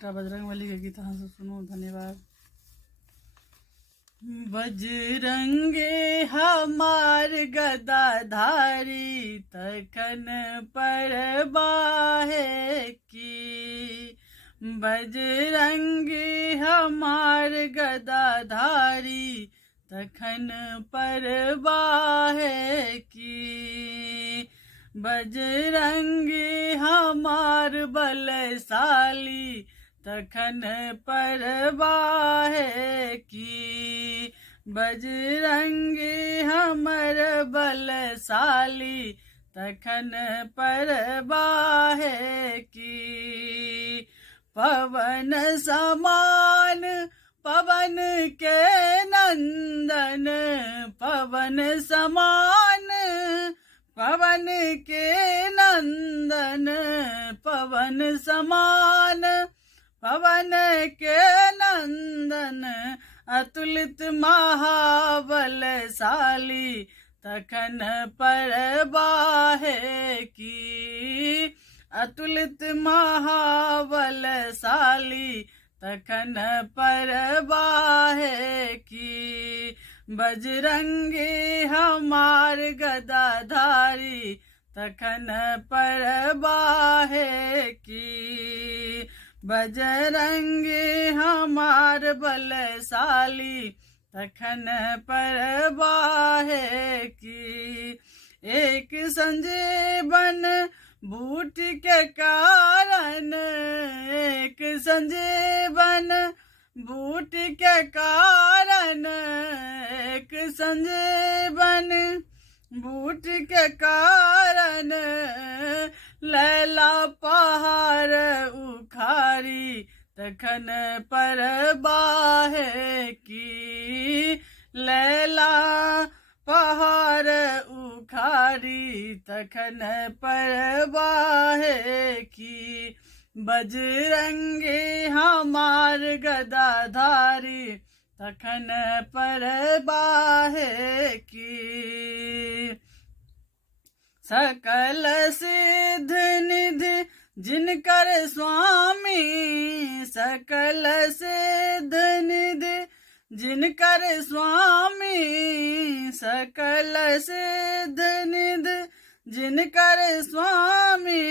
एकटा बजरंगबली के गीत अहाँ सब सुनू। धन्यवाद। बजरंगे हमार गदाधारी तखन पर बाहे की, बजरंगे हमार गदाधारी तखन पर बाहे की, बजरंगे हमार बलशाली तखन पर बाहे की, बजरंगे हमर बलशाली तखन पर बाहे की, पवन समान पवन के नंदन, पवन समान पवन के नंदन, पवन समान पवन के नंदन, अतुलित महाबलशाली तखन पर बाहे की, अतुलित महाबलशाली तखन पर बाहे की, बजरंगे हमार गदाधारी तखन पर बाहे की, बजरंगे हमार बलशाली तखन पर बाहे की, एक संजीवन बूट के कारण, एक संजीवन बूट के कारण, एक संजीवन बूट के कारण, लैला पहाड़ उखारी तखन पर बाहे की, लैला पहाड़ उखारी तखन पर बाहे की, बजरंगे हमार गदाधारी तखन पर बाहे की, सकल सिद्ध निधि जिनकर स्वामी, सकल सिद्ध निधि जिनकर स्वामी, सकल सिद्ध निधि जिनकर स्वामी,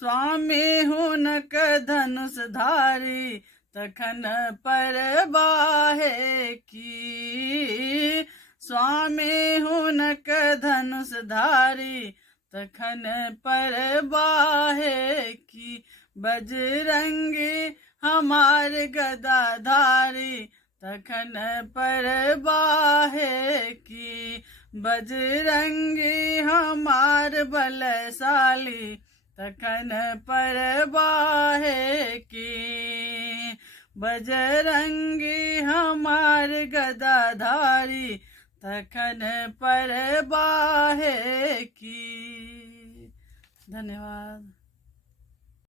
स्वामी हुनक धनुषधारी तखन पर बाहे की, स्वामी हुनक धनुषधारी तखन पर बाहे की, बजरंगी हमार गदाधारी तखन पर बाहे की, बजरंगी हमार बलशाली तखन पर बाहे की, बजरंगी हमार गदाधारी तखन पर बाहे की। धन्यवाद।